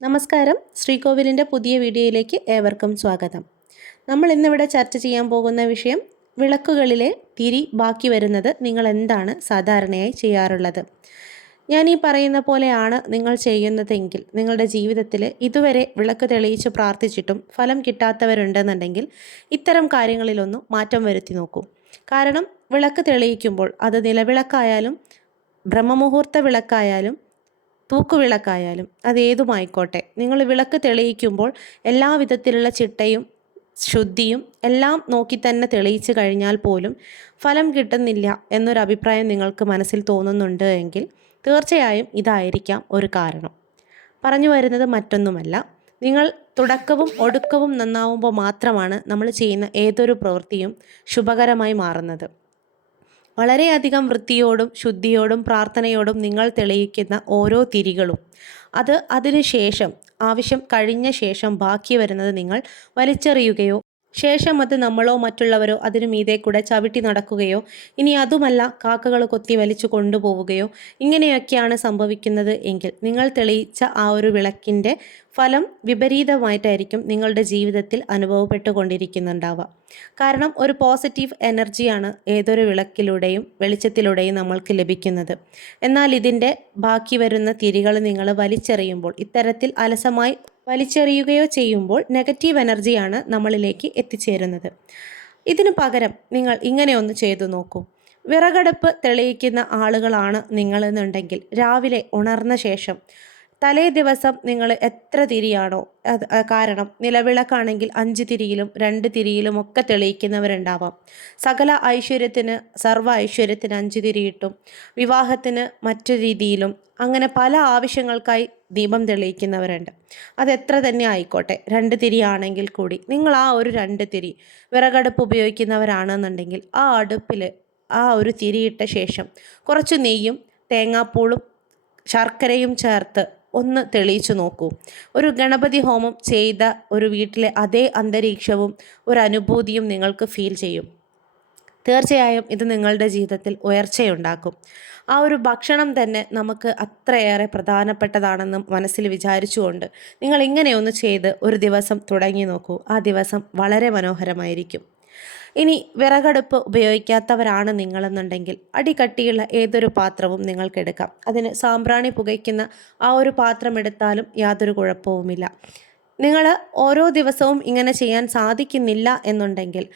നമസ്കാരം. ശ്രീകോവിലിന്റെ പുതിയ വീഡിയോയിലേക്ക് ഏവർക്കും സ്വാഗതം. നമ്മൾ ഇന്നിവിടെ ചർച്ച ചെയ്യാൻ പോകുന്ന വിഷയം വിളക്കുകളിലെ തിരി ബാക്കി വരുന്നത് നിങ്ങൾ എന്താണ് സാധാരണയായി ചെയ്യാറുള്ളത്? ഞാൻ ഈ പറയുന്ന പോലെയാണ് നിങ്ങൾ ചെയ്യുന്നതെങ്കിൽ നിങ്ങളുടെ ജീവിതത്തിൽ ഇതുവരെ വിളക്ക് തെളിയിച്ച് പ്രാർത്ഥിച്ചിട്ടും ഫലം കിട്ടാത്തവരുണ്ടെന്നുണ്ടെങ്കിൽ ഇത്തരം കാര്യങ്ങളിലൊന്നും മാറ്റം വരുത്തി നോക്കൂ. കാരണം വിളക്ക് തെളിയിക്കുമ്പോൾ അത് നിലവിളക്കായാലും ബ്രഹ്മമുഹൂർത്ത വിളക്കായാലും തൂക്കുവിളക്കായാലും അതേതുമായിക്കോട്ടെ. നിങ്ങൾ വിളക്ക് തെളിയിക്കുമ്പോൾ എല്ലാ വിധത്തിലുള്ള ചിട്ടയും ശുദ്ധിയും എല്ലാം നോക്കി തന്നെ തെളിയിച്ചു കഴിഞ്ഞാൽ പോലും ഫലം കിട്ടുന്നില്ല എന്നൊരു അഭിപ്രായം നിങ്ങൾക്ക് മനസ്സിൽ തോന്നുന്നുണ്ട് എങ്കിൽ തീർച്ചയായും ഇതായിരിക്കാം ഒരു കാരണം. പറഞ്ഞു വരുന്നത് മറ്റൊന്നുമല്ല. നിങ്ങൾ തുടക്കവും ഒടുക്കവും നന്നാവുമ്പോൾ മാത്രമാണ് നമ്മൾ ചെയ്യുന്ന ഏതൊരു പ്രവൃത്തിയും ശുഭകരമായി മാറുന്നത്. വളരെയധികം വൃത്തിയോടും ശുദ്ധിയോടും പ്രാർത്ഥനയോടും നിങ്ങൾ തെളിയിക്കുന്ന ഓരോ തിരികളും. അത് അതിനുശേഷം ആവശ്യം കഴിഞ്ഞ ശേഷം ബാക്കി വരുന്നത് നിങ്ങൾ വലിച്ചെറിയുകയോ ശേഷം അത് നമ്മളോ മറ്റുള്ളവരോ അതിനു മീതെ കൂടെ ചവിട്ടി നടക്കുകയോ ഇനി അതുമല്ല കാക്കകൾ കൊത്തി വലിച്ചു കൊണ്ടുപോവുകയോ ഇങ്ങനെയൊക്കെയാണ് സംഭവിക്കുന്നത് എങ്കിൽ നിങ്ങൾ തെളിയിച്ച ആ ഒരു വിളക്കിന്റെ ഫലം വിപരീതമായിട്ടായിരിക്കും നിങ്ങളുടെ ജീവിതത്തിൽ അനുഭവപ്പെട്ടുകൊണ്ടിരിക്കുന്നുണ്ടാവുക. കാരണം ഒരു പോസിറ്റീവ് എനർജിയാണ് ഏതൊരു വിളക്കിലൂടെയും വെളിച്ചത്തിലൂടെയും നമ്മൾക്ക് ലഭിക്കുന്നത്. എന്നാൽ ഇതിന്റെ ബാക്കി വരുന്ന തിരികൾ നിങ്ങൾ വലിച്ചെറിയുമ്പോൾ ഇത്തരത്തിൽ അലസമായി വലിച്ചെറിയുകയോ ചെയ്യുമ്പോൾ നെഗറ്റീവ് എനർജിയാണ് നമ്മളിലേക്ക് എത്തിച്ചേരുന്നത്. ഇതിനു പകരം നിങ്ങൾ ഇങ്ങനെയൊന്ന് ചെയ്തു നോക്കൂ. വിറകടുപ്പ് തെളിയിക്കുന്ന ആളുകളാണ് നിങ്ങളെന്നുണ്ടെങ്കിൽ രാവിലെ ഉണർന്ന ശേഷം തലേ ദിവസം നിങ്ങൾ എത്ര തിരിയാണോ? കാരണം നിലവിളക്കാണെങ്കിൽ അഞ്ച് തിരിയിലും രണ്ട് തിരിയിലും ഒക്കെ തെളിയിക്കുന്നവരുണ്ടാവാം. സകല ഐശ്വര്യത്തിന് സർവ ഐശ്വര്യത്തിന് അഞ്ച് തിരിയിട്ടും വിവാഹത്തിന് മറ്റു രീതിയിലും അങ്ങനെ പല ആവശ്യങ്ങൾക്കായി ദീപം തെളിയിക്കുന്നവരുണ്ട്. അതെത്ര തന്നെ ആയിക്കോട്ടെ രണ്ട് തിരിയാണെങ്കിൽ കൂടി. നിങ്ങൾ ആ ഒരു രണ്ട് തിരി വിറകടുപ്പ് ഉപയോഗിക്കുന്നവരാണെന്നുണ്ടെങ്കിൽ ആ അടുപ്പിൽ ആ ഒരു തിരിയിട്ട ശേഷം കുറച്ച് നെയ്യും തേങ്ങാപ്പൂളും ശർക്കരയും ചേർത്ത് ഒന്ന് തെളിയിച്ചു നോക്കൂ. ഒരു ഗണപതി ഹോമം ചെയ്ത ഒരു വീട്ടിലെ അതേ അന്തരീക്ഷവും ഒരു അനുഭൂതിയും നിങ്ങൾക്ക് ഫീൽ ചെയ്യും. തീർച്ചയായും ഇത് നിങ്ങളുടെ ജീവിതത്തിൽ ഉയർച്ചയുണ്ടാക്കും. ആ ഒരു ഭക്ഷണം തന്നെ നമുക്ക് അത്രയേറെ പ്രധാനപ്പെട്ടതാണെന്ന് മനസ്സിൽ വിചാരിച്ചുകൊണ്ട് നിങ്ങൾ ഇങ്ങനെയൊന്ന് ചെയ്ത് ഒരു ദിവസം തുടങ്ങി നോക്കൂ. ആ ദിവസം വളരെ മനോഹരമായിരിക്കും. ഇനി വിറകടുപ്പ് ഉപയോഗിക്കാത്തവരാണ് നിങ്ങളെന്നുണ്ടെങ്കിൽ അടികട്ടിയുള്ള ഏതൊരു പാത്രവും നിങ്ങൾക്കെടുക്കാം. അതിന് സാമ്പ്രാണി പുകയ്ക്കുന്ന ആ ഒരു പാത്രം എടുത്താലും യാതൊരു കുഴപ്പവുമില്ല. നിങ്ങൾ ഓരോ ദിവസവും ഇങ്ങനെ ചെയ്യാൻ സാധിക്കുന്നില്ല എന്നുണ്ടെങ്കിൽ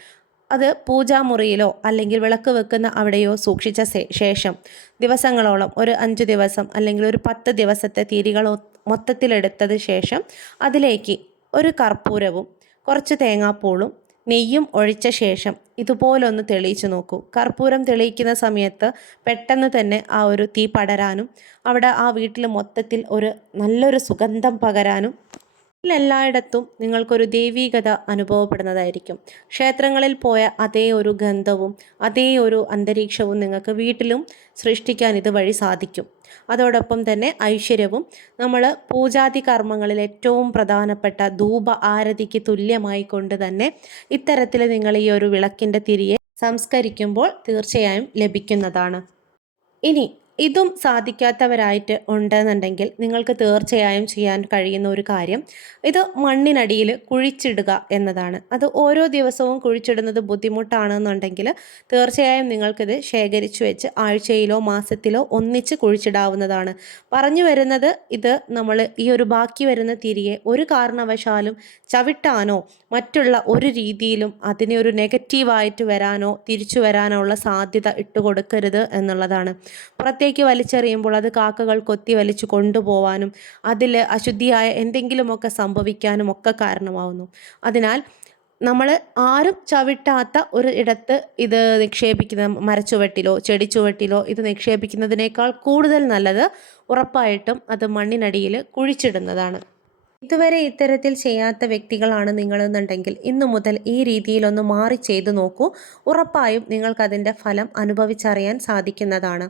അത് പൂജാമുറിയിലോ അല്ലെങ്കിൽ വിളക്ക് വെക്കുന്ന അവിടെയോ സൂക്ഷിച്ച ശേഷം ദിവസങ്ങളോളം ഒരു അഞ്ച് ദിവസം അല്ലെങ്കിൽ ഒരു പത്ത് ദിവസത്തെ തിരികൾ മൊത്തത്തിലെടുത്തത് ശേഷം അതിലേക്ക് ഒരു കർപ്പൂരവും കുറച്ച് തേങ്ങാപ്പൂളും നെയ്യും ഒഴിച്ച ശേഷം ഇതുപോലൊന്ന് തെളിയിച്ചു നോക്കൂ. കർപ്പൂരം തെളിയിക്കുന്ന സമയത്ത് പെട്ടെന്ന് തന്നെ ആ ഒരു തീ പടരാനും അവിടെ ആ വീട്ടിൽ മൊത്തത്തിൽ ഒരു നല്ലൊരു സുഗന്ധം പകരാനും എല്ലായിടത്തും നിങ്ങൾക്കൊരു ദൈവീകത അനുഭവപ്പെടുന്നതായിരിക്കും. ക്ഷേത്രങ്ങളിൽ പോയ അതേ ഒരു ഗന്ധവും അതേ ഒരു അന്തരീക്ഷവും നിങ്ങൾക്ക് വീട്ടിലും സൃഷ്ടിക്കാൻ ഇതുവഴി സാധിക്കും. അതോടൊപ്പം തന്നെ ഐശ്വര്യവും. നമ്മൾ പൂജാതി കർമ്മങ്ങളിൽ ഏറ്റവും പ്രധാനപ്പെട്ട ധൂപ ആരതിക്ക് തുല്യമായി കൊണ്ട് തന്നെ ഇത്തരത്തിൽ നിങ്ങൾ ഈ ഒരു വിളക്കിന്റെ തിരിയെ സംസ്കരിക്കുമ്പോൾ തീർച്ചയായും ലഭിക്കുന്നതാണ്. ഇനി ഇതും സാധിക്കാത്തവരായിട്ട് ഉണ്ടെന്നുണ്ടെങ്കിൽ നിങ്ങൾക്ക് തീർച്ചയായും ചെയ്യാൻ കഴിയുന്ന ഒരു കാര്യം ഇത് മണ്ണിനടിയിൽ കുഴിച്ചിടുക എന്നതാണ്. അത് ഓരോ ദിവസവും കുഴിച്ചിടുന്നത് ബുദ്ധിമുട്ടാണെന്നുണ്ടെങ്കിൽ തീർച്ചയായും നിങ്ങൾക്കിത് ശേഖരിച്ചു വെച്ച് ആഴ്ചയിലോ മാസത്തിലോ ഒന്നിച്ച് കുഴിച്ചിടാവുന്നതാണ്. പറഞ്ഞു വരുന്നത് ഇത് നമ്മൾ ഈ ഒരു ബാക്കി വരുന്ന തിരിയെ ഒരു കാരണവശാലും ചവിട്ടാനോ മറ്റുള്ള ഒരു രീതിയിലും അതിനെ ഒരു നെഗറ്റീവായിട്ട് വരാനോ തിരിച്ചു വരാനോ ഉള്ള സാധ്യത ഇട്ടുകൊടുക്കരുത് എന്നുള്ളതാണ്. പ്രത്യേക പുറത്തേക്ക് വലിച്ചെറിയുമ്പോൾ അത് കാക്കകൾ കൊത്തി വലിച്ചു കൊണ്ടുപോവാനും അതിൽ അശുദ്ധിയായ എന്തെങ്കിലുമൊക്കെ സംഭവിക്കാനും ഒക്കെ കാരണമാവുന്നു. അതിനാൽ നമ്മൾ ആരും ചവിട്ടാത്ത ഒരു ഇടത്ത് ഇത് നിക്ഷേപിക്കുന്ന മരച്ചുവട്ടിലോ ചെടിച്ചുവട്ടിലോ ഇത് നിക്ഷേപിക്കുന്നതിനേക്കാൾ കൂടുതൽ നല്ലത് ഉറപ്പായിട്ടും അത് മണ്ണിനടിയിൽ കുഴിച്ചിടുന്നതാണ്. ഇതുവരെ ഇത്തരത്തിൽ ചെയ്യാത്ത വ്യക്തികളാണ് നിങ്ങളെന്നുണ്ടെങ്കിൽ ഇന്നു മുതൽ ഈ രീതിയിലൊന്ന് മാറി ചെയ്തു നോക്കൂ. ഉറപ്പായും നിങ്ങൾക്കതിന്റെ ഫലം അനുഭവിച്ചറിയാൻ സാധിക്കുന്നതാണ്.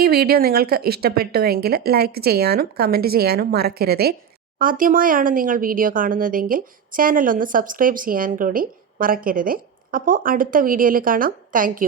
ഈ വീഡിയോ നിങ്ങൾക്ക് ഇഷ്ടപ്പെട്ടുവെങ്കിൽ ലൈക്ക് ചെയ്യാനും കമന്റ് ചെയ്യാനും മറക്കരുതേ. ആദ്യമായാണ് നിങ്ങൾ വീഡിയോ കാണുന്നതെങ്കിൽ ചാനൽ ഒന്ന് സബ്സ്ക്രൈബ് ചെയ്യാൻ കൂടി മറക്കരുതേ. അപ്പോൾ അടുത്ത വീഡിയോയിൽ കാണാം. താങ്ക്